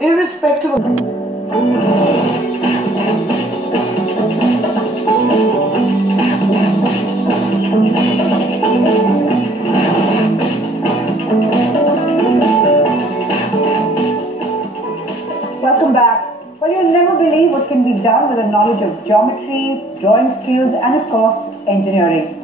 irrespective of... Welcome back. Well, you'll never believe what can be done with a knowledge of geometry, drawing skills, and of course, engineering.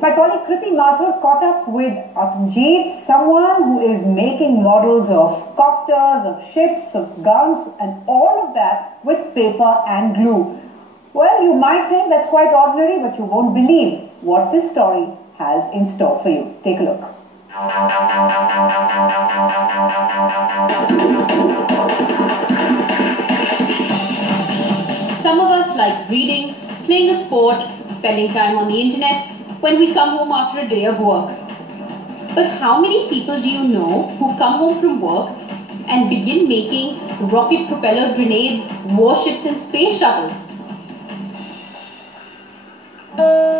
My colleague Kriti Mathur caught up with Atamjeet, someone who is making models of copters, of ships, of guns, and all of that with paper and glue. Well, you might think that's quite ordinary, but you won't believe what this story has in store for you. Take a look. Some of us like reading, playing a sport, spending time on the internet when we come home after a day of work. But how many people do you know who come home from work and begin making rocket propeller grenades, warships and space shuttles?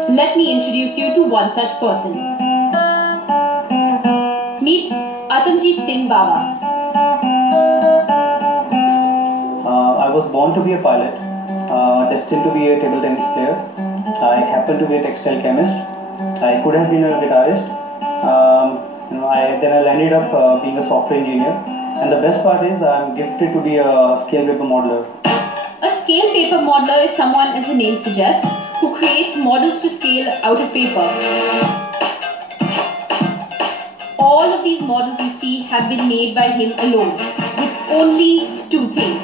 Let me introduce you to one such person. Meet Atamjeet Singh Baba. I was born to be a pilot, destined to be a table tennis player. I happen to be a textile chemist. I could have been a guitarist. Then I landed up being a software engineer. And the best part is I'm gifted to be a scale paper modeler. A scale paper modeler is someone, as the name suggests, who creates models to scale out of paper. All of these models you see have been made by him alone, with only two things.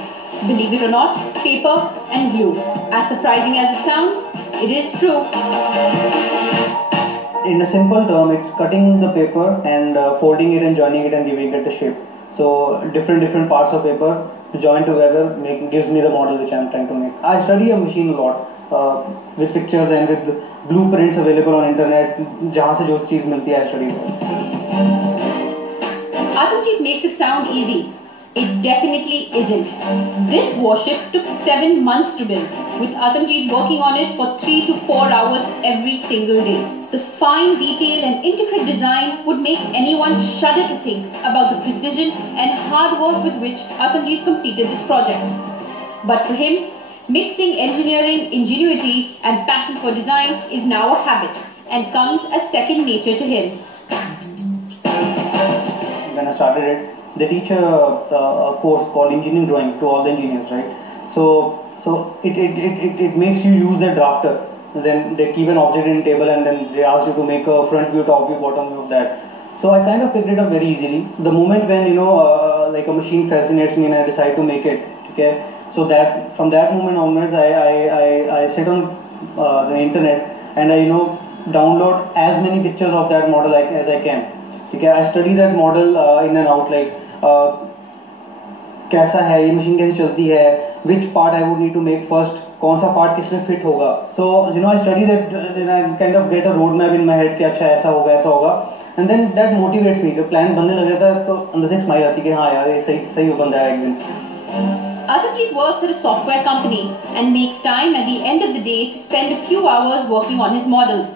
Believe it or not, paper and glue. As surprising as it sounds, it is true. In a simple term, it's cutting the paper and folding it and joining it and giving it a shape. So different parts of paper joined together gives me the model which I'm trying to make. I study a machine a lot with pictures and with blueprints available on internet. जहाँ से जो चीज़ मिलती है I study that. Atamjeet makes it sound easy. It definitely isn't. This warship took 7 months to build, with Atamjeet working on it for 3 to 4 hours every single day. The fine detail and intricate design would make anyone shudder to think about the precision and hard work with which Atamjeet completed this project. But for him, mixing engineering, ingenuity and passion for design is now a habit and comes as second nature to him. When I started it, they teach a course called engineering drawing to all the engineers, right? So it makes you use the drafter. Then they keep an object in a table and then they ask you to make a front view, top view, bottom view of that. So I kind of picked it up very easily. The moment when like a machine fascinates me and I decide to make it, okay. So that from that moment onwards, I sit on the internet and I download as many pictures of that model as I can. Okay, I study that model in and out, like कैसा है ये machine कैसे चलती है, which part I would need to make first, कौन सा part किसमें fit होगा. So I study that and I kind of get a roadmap in my head कि अच्छा ऐसा होगा, and then that motivates me. जब plan बनने लग जाता है तो अंदर से एक smile आती है कि हाँ यार ये सही बन रहा है एक दिन. Atamjeet works at a software company and makes time at the end of the day to spend a few hours working on his models.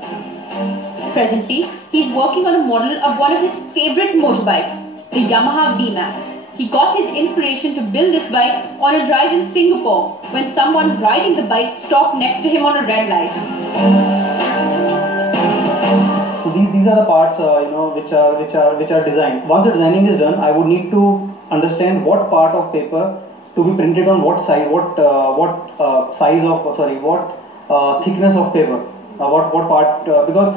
Presently, he's working on a model of one of his favorite motorbikes, the Yamaha V-Max. He got his inspiration to build this bike on a drive in Singapore when someone riding the bike stopped next to him on a red light. So these are the parts which are designed. Once the designing is done, I would need to understand what part of paper to be printed on what size, what thickness of paper, what part, because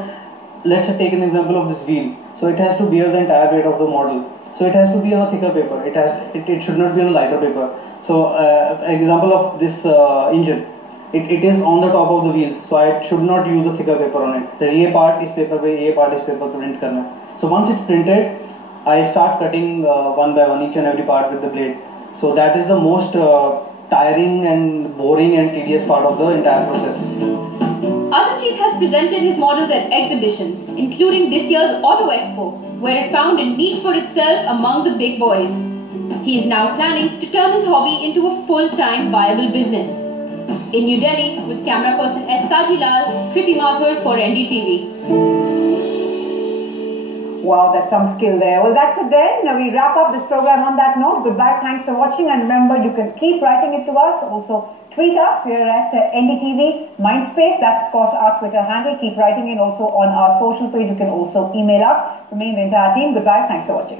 let's take an example of this wheel. So it has to bear the entire weight of the model. So it has to be on a thicker paper. It should not be on a lighter paper. So example of this engine, it is on the top of the wheels. So I should not use a thicker paper on it. The ये part is paper पे, ये part is paper पे print करना. So once it's printed, I start cutting one by one each and every part with the blade. So that is the most tiring and boring and tedious part of the entire process. Atamjeet has presented his models at exhibitions, including this year's Auto Expo, where it found a niche for itself among the big boys. He is now planning to turn his hobby into a full-time viable business. In New Delhi, with camera person S. Sajilal, Kriti Mathur for NDTV. Wow, that's some skill there. Well, that's it then. Now we wrap up this program on that note. Goodbye, thanks for watching, and remember, you can keep writing it to us. Also, tweet us. We are at NDTV Mindspace. That's, of course, our Twitter handle. Keep writing in. Also on our social page, you can also email us. From me and the entire team, goodbye, thanks for watching.